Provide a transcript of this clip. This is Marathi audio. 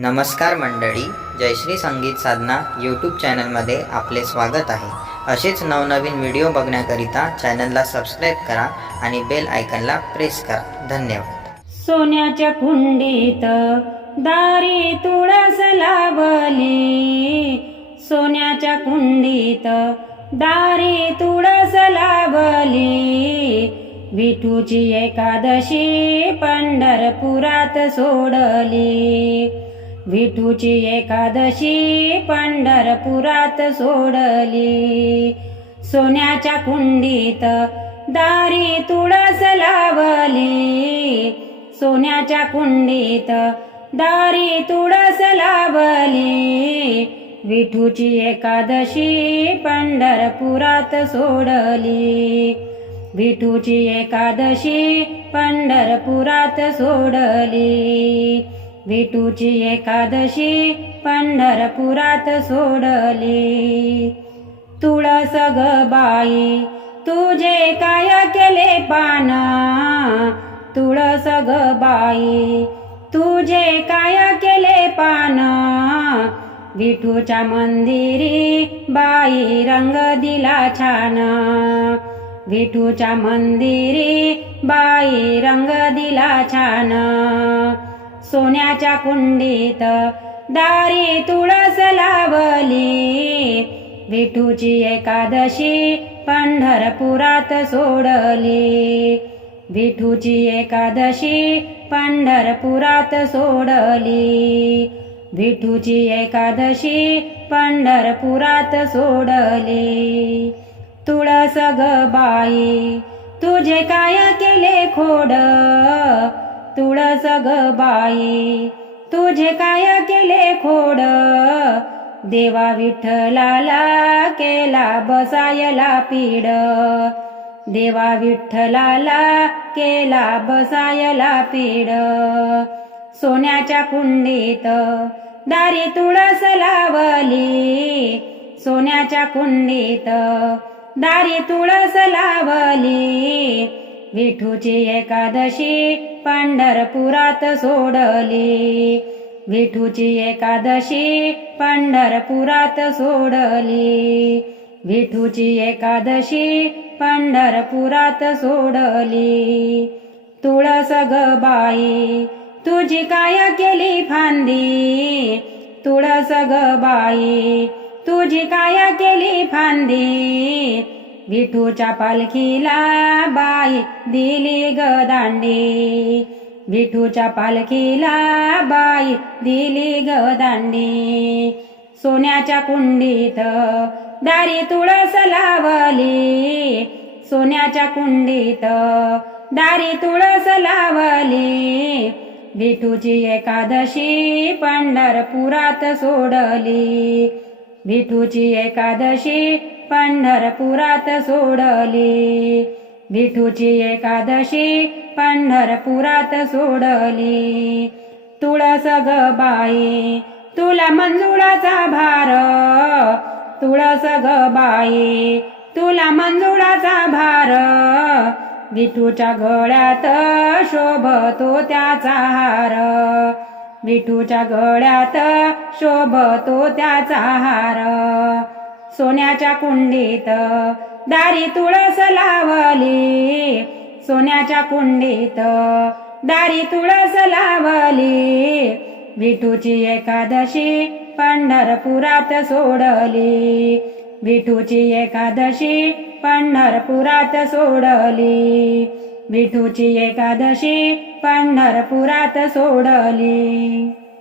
नमस्कार मंडळी जयश्री संगीत साधना यूट्यूब चॅनलमध्ये आपले स्वागत आहे. असेच नवनवीन व्हिडिओ बघण्याकरिता चॅनलला सबस्क्राईब करा आणि बेल आयकनला प्रेस करा. धन्यवाद. सोन्याच्या कुंडीत दारी तुळस लावली सोन्याच्या कुंडीत दारी तुळस लावली विठूची एकादशी पंढरपुरात सोडली. विठूची एकादशी पंढरपुरात सोडली. सोन्याच्या कुंडीत दारी तुळस लावली. सोन्याच्या कुंडीत दारी तुळस लावली. विठूची एकादशी पंढरपुरात सोडली. विठूची एकादशी पंढरपुरात सोडली. विठूची एकादशी पंढरपुरात सोडली. तुळस ग बाई तुझे काय केले पान? तुळस ग बाई तुझे काय केले पान? विठूच्या मंदिरी बाई रंग दिला छान. विठूच्या मंदिरी बाई रंग दिला छान. सोन्याच्या कुंडीत दारी तुळस लावली. विठूची एकादशी पंढरपुरात सोडली. विठूची एकादशी पंढरपुरात सोडली. विठूची एकादशी पंढरपुरात सोडली. तुळस ग बाई तुझे काय केले खोड? तुळस ग बाई. तुझे काय केले खोड? देवा विठ्ठलाला केला बसायला पीड. देवा विठ्ठलाला केला बसायला पीड. सोन्याच्या कुंडीत दारी तुळस लावली. सोन्याच्या कुंडीत दारी तुळस लावली. विठूची एकादशी पंढरपुरात सोडली. विठूची एकादशी पंढरपुरात सोडली. विठूची एकादशी पंढरपुरात सोडली. तुळस ग बाई तुझी काय केली फांदी? तुळस ग बाई तुझी काय केली फांदी? विठूच्या पालखीला बाई दिली ग दांडी. विठूच्या पालखीला बाई दिली ग दांडी. सोन्याच्या कुंडीत दारी तुळस लावली. सोन्याच्या कुंडीत दारी तुळस लावली. विठूची एकादशी पंढरपुरात सोडली. विठूची एकादशी पंढरपुरात सोडली. विठूची एकादशी पंढरपुरात सोडली. तुळस ग बाई तुला मंजुळाचा भार. तुळस ग बाई तुला मंजुळाचा भार. विठूच्या गळ्यात शोभतो त्याचा हार. विठूच्या गळ्यात शोभतो त्याचा हार. सोन्याच्या कुंडीत दारी तुळस लावली. सोन्याच्या कुंडीत दारी तुळस लावली. विठूची एकादशी पंढरपुरात सोडली. विठूची एकादशी पंढरपुरात सोडली. विठूची एकादशी पंढरपुरात सोडली.